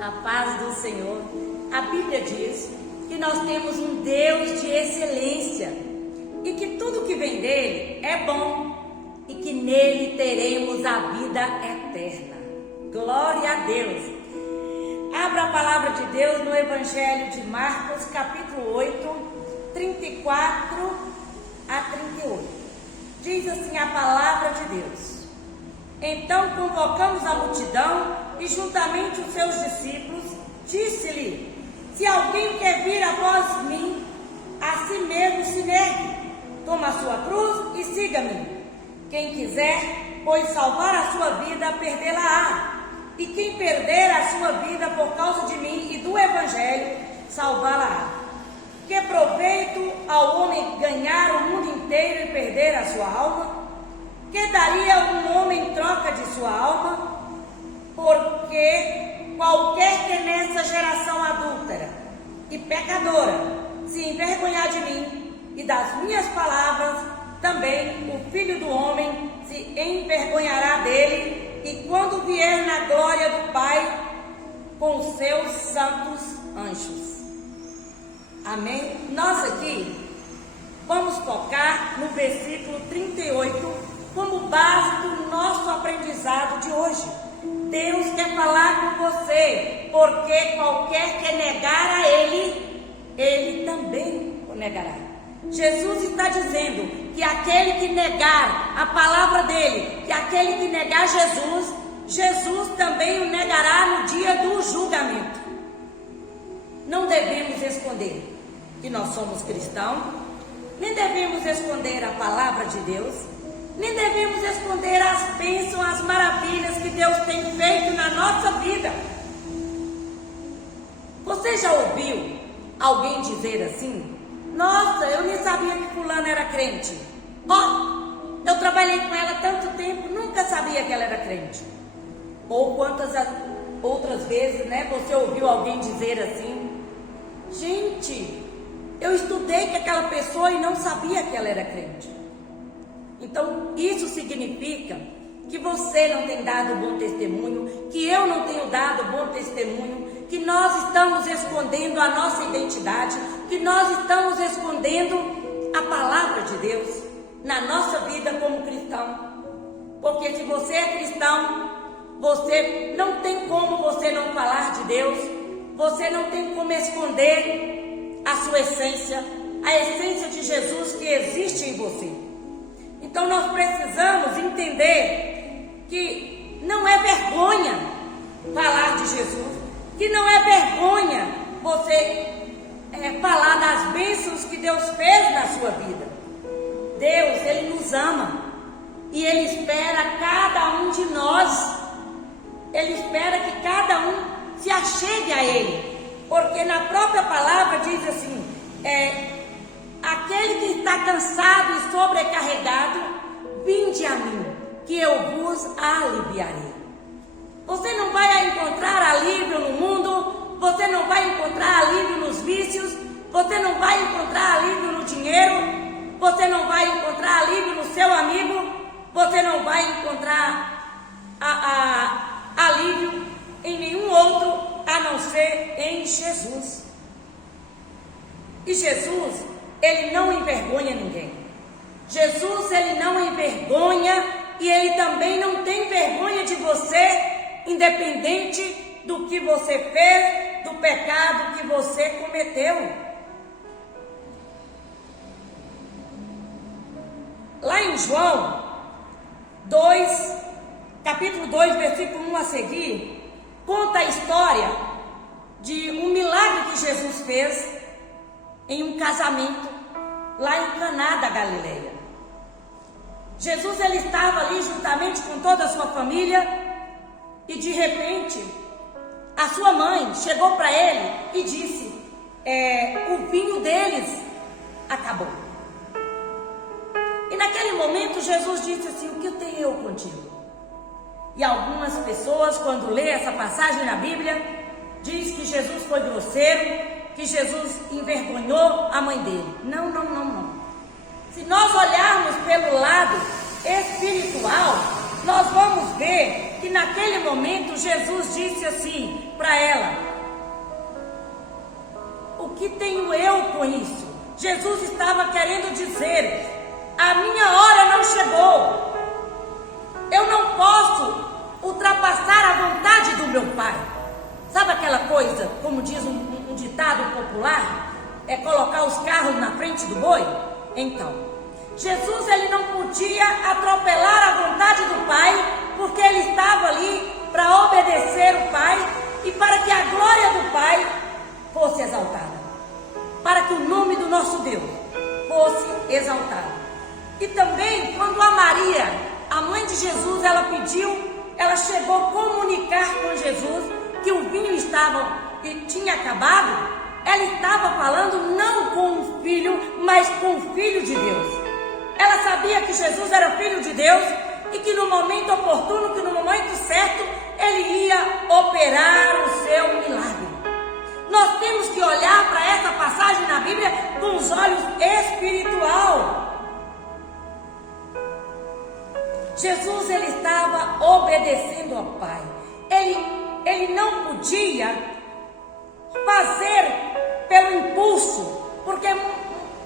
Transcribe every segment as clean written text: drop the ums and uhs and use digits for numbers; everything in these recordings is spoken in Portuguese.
A paz do Senhor. A Bíblia diz que nós temos um Deus de excelência e que tudo que vem dele é bom e que nele teremos a vida eterna. Glória a Deus. Abra a palavra de Deus no Evangelho de Marcos, capítulo 8, 34 a 38. Diz assim a palavra de Deus: Então convocamos a multidão e juntamente os seus discípulos, disse-lhe: Se alguém quer vir após mim, a si mesmo se negue, toma a sua cruz e siga-me. Quem quiser, pois salvar a sua vida, perdê-la-á. E quem perder a sua vida por causa de mim e do Evangelho, salvá-la-á. Que proveito ao homem ganhar o mundo inteiro e perder a sua alma? Que daria um homem em troca de sua alma? Porque qualquer que nessa geração adúltera e pecadora se envergonhar de mim e das minhas palavras, também o Filho do Homem se envergonhará dele, e quando vier na glória do Pai com os seus santos anjos. Amém? Nós aqui vamos focar no versículo 38 como base do nosso aprendizado de hoje. Deus quer falar com você, porque qualquer que negar a Ele, Ele também o negará. Jesus está dizendo que aquele que negar a palavra dele, que aquele que negar Jesus, Jesus também o negará no dia do julgamento. Não devemos esconder que nós somos cristãos, nem devemos esconder a palavra de Deus, nem devemos esconder as bênçãos, as maravilhas que Deus tem feito na nossa vida. Você já ouviu alguém dizer assim: Nossa, eu nem sabia que fulano era crente. Eu trabalhei com ela tanto tempo, nunca sabia que ela era crente. Ou quantas outras vezes, você ouviu alguém dizer assim: Gente, eu estudei com aquela pessoa e não sabia que ela era crente. Então, isso significa que você não tem dado bom testemunho, que eu não tenho dado bom testemunho, que nós estamos escondendo a nossa identidade, que nós estamos escondendo a palavra de Deus na nossa vida como cristão. Porque se você é cristão, você não tem como você não falar de Deus, você não tem como esconder a sua essência, a essência de Jesus que existe em você. Então nós precisamos entender que não é vergonha falar de Jesus, que não é vergonha você falar das bênçãos que Deus fez na sua vida. Deus, Ele nos ama e Ele espera cada um de nós. Ele espera que cada um se achegue a Ele, porque na própria palavra diz assim: aquele que está cansado e sobrecarregado, vinde a mim, que eu vos aliviarei. Você não vai encontrar alívio no mundo, você não vai encontrar alívio nos vícios, você não vai encontrar alívio no dinheiro, você não vai encontrar alívio no seu amigo, você não vai encontrar alívio em nenhum outro a não ser em Jesus. E Jesus, Ele não envergonha ninguém. Jesus, Ele não envergonha e Ele também não tem vergonha de você, independente do que você fez, do pecado que você cometeu. Lá em João 2, capítulo 2, versículo 1 a seguir, conta a história de um milagre que Jesus fez em um casamento lá em Caná da Galileia. Jesus, ele estava ali juntamente com toda a sua família e de repente a sua mãe chegou para ele e disse: o vinho deles acabou. E naquele momento Jesus disse assim: o que tenho eu contigo? E algumas pessoas, quando lê essa passagem na Bíblia, diz que Jesus foi grosseiro, que Jesus envergonhou a mãe dele. Não. Se nós olharmos pelo lado espiritual, nós vamos ver que naquele momento Jesus disse assim para ela: o que tenho eu com isso? Jesus estava querendo dizer: a minha hora não chegou. Eu não posso ultrapassar a vontade do meu Pai. Sabe aquela coisa, como diz um ditado popular, é colocar os carros na frente do boi? Então, Jesus ele não podia atropelar a vontade do Pai, porque ele estava ali para obedecer o Pai e para que a glória do Pai fosse exaltada, para que o nome do nosso Deus fosse exaltado. E também quando a Maria, a mãe de Jesus, ela chegou a comunicar com Jesus que o vinho tinha acabado, ela estava falando não com o filho, mas com o Filho de Deus. Ela sabia que Jesus era Filho de Deus e que no momento oportuno, que no momento certo, ele ia operar o seu milagre. Nós temos que olhar para essa passagem na Bíblia com os olhos espiritual. Jesus ele estava obedecendo ao Pai. Ele não podia fazer pelo impulso, porque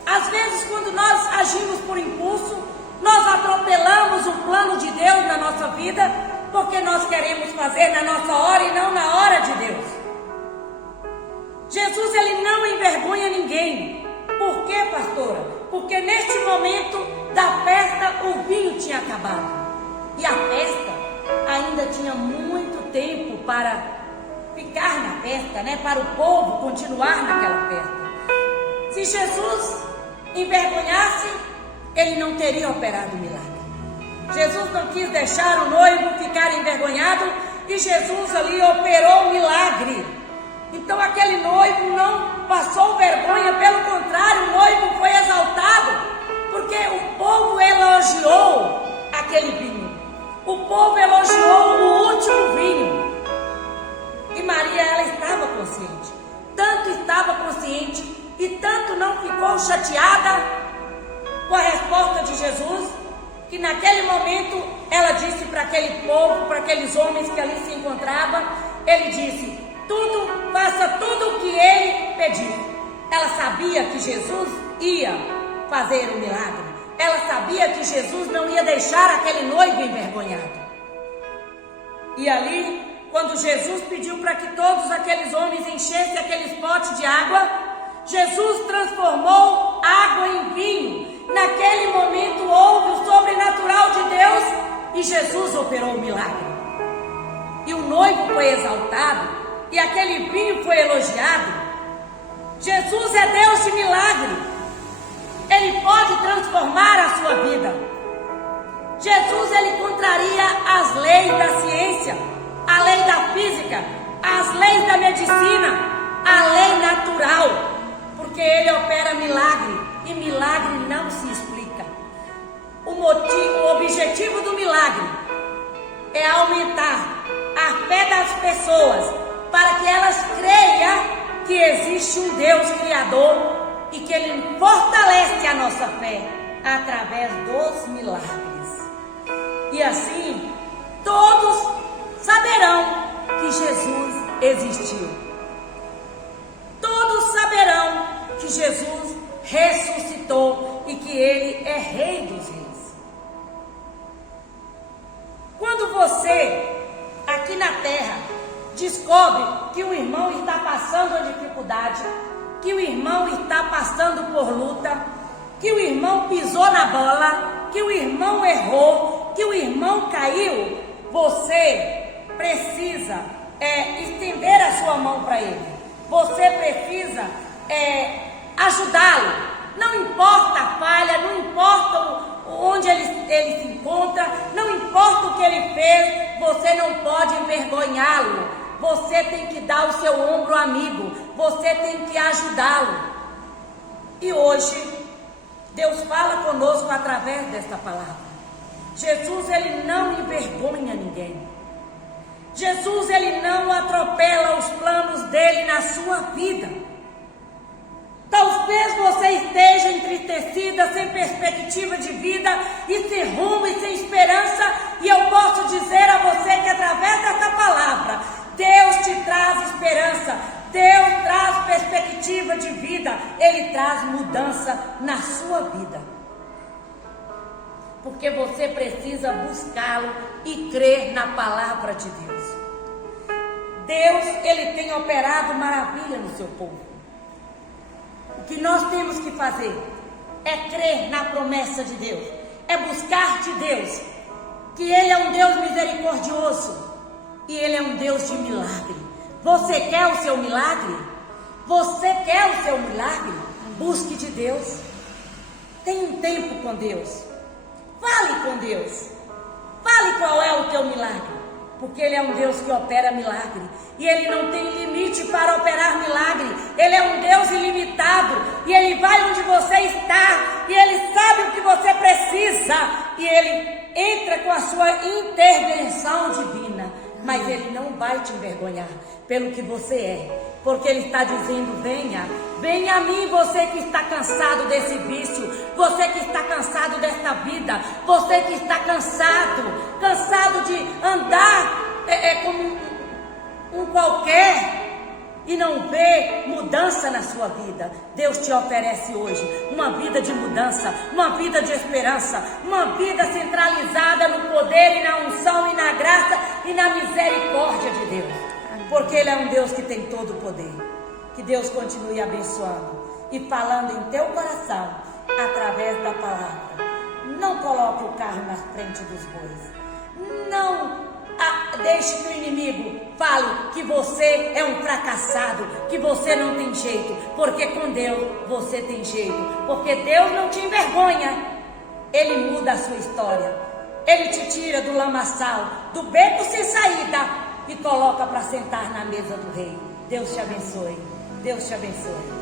às vezes quando nós agimos por impulso, nós atropelamos o plano de Deus na nossa vida, porque nós queremos fazer na nossa hora e não na hora de Deus. Jesus ele não envergonha ninguém. Por quê, pastora? Porque neste momento da festa o vinho tinha acabado. E a festa ainda tinha muito tempo para ficar na festa, né? Para o povo continuar naquela festa. Se Jesus envergonhasse, ele não teria operado o milagre. Jesus não quis deixar o noivo ficar envergonhado e Jesus ali operou o milagre. Então aquele noivo não passou vergonha, pelo contrário, o noivo foi exaltado, porque o povo elogiou aquele vinho. O povo elogiou o último vinho. E Maria, ela estava consciente. Tanto estava consciente e tanto não ficou chateada com a resposta de Jesus, que naquele momento ela disse para aquele povo, para aqueles homens que ali se encontravam, ele disse: faça tudo o que ele pedir. Ela sabia que Jesus ia fazer o milagre. Ela sabia que Jesus não ia deixar aquele noivo envergonhado. E ali, quando Jesus pediu para que todos aqueles homens enchessem aqueles potes de água, Jesus transformou água em vinho. Naquele momento houve o sobrenatural de Deus e Jesus operou o milagre. E o noivo foi exaltado e aquele vinho foi elogiado. Jesus é Deus de milagre. Ele pode transformar a sua vida. Jesus, ele contraria as leis da ciência, a lei da física, as leis da medicina, a lei natural, porque ele opera milagre e milagre não se explica. O objetivo do milagre é aumentar a fé das pessoas para que elas creiam que existe um Deus Criador e que Ele fortalece a nossa fé através dos milagres. E assim, todos saberão que Jesus existiu. Todos saberão que Jesus ressuscitou e que Ele é Rei dos Reis. Quando você, aqui na terra, descobre que o irmão está passando uma dificuldade, que o irmão está passando por luta, que o irmão pisou na bola, que o irmão errou, que o irmão caiu, você precisa estender a sua mão para ele. Você precisa ajudá-lo. Não importa a falha, não importa onde ele se encontra, não importa o que ele fez, você não pode envergonhá-lo. Você tem que dar o seu ombro amigo, você tem que ajudá-lo. E hoje, Deus fala conosco através desta palavra. Jesus, ele não envergonha ninguém. Jesus, ele não atropela os planos dele na sua vida. Talvez você esteja entristecida, sem perspectiva de vida e sem rumo e sem esperança, e eu posso dizer a você que através dessa palavra, Deus te traz esperança, Deus traz perspectiva de vida, Ele traz mudança na sua vida. Porque você precisa buscá-lo e crer na palavra de Deus. Deus, Ele tem operado maravilha no seu povo. O que nós temos que fazer é crer na promessa de Deus, é buscar de Deus, que Ele é um Deus misericordioso e Ele é um Deus de milagre. Você quer o seu milagre? Você quer o seu milagre? Busque de Deus. Tenha um tempo com Deus. Fale com Deus. Fale qual é o teu milagre. Porque Ele é um Deus que opera milagre. E Ele não tem limite para operar milagre. Ele é um Deus ilimitado. E Ele vai onde você está. E Ele sabe o que você precisa. E Ele entra com a sua intervenção divina. Mas Ele não vai te envergonhar pelo que você é. Porque Ele está dizendo, venha. Venha a mim, você que está cansado desse vício. Você que está cansado desta vida. Você que está cansado de andar como um qualquer e não ver mudança na sua vida. Deus te oferece hoje uma vida de mudança, uma vida de esperança, uma vida centralizada no poder e na unção e na graça e na misericórdia de Deus. Porque Ele é um Deus que tem todo o poder. Que Deus continue abençoando e falando em teu coração através da palavra. Não coloque o carro na frente dos bois. Não deixe que o inimigo fale que você é um fracassado, que você não tem jeito, porque com Deus você tem jeito, porque Deus não te envergonha. Ele muda a sua história. Ele te tira do lamaçal, do beco sem saída e coloca para sentar na mesa do rei. Deus te abençoe. Deus te abençoe.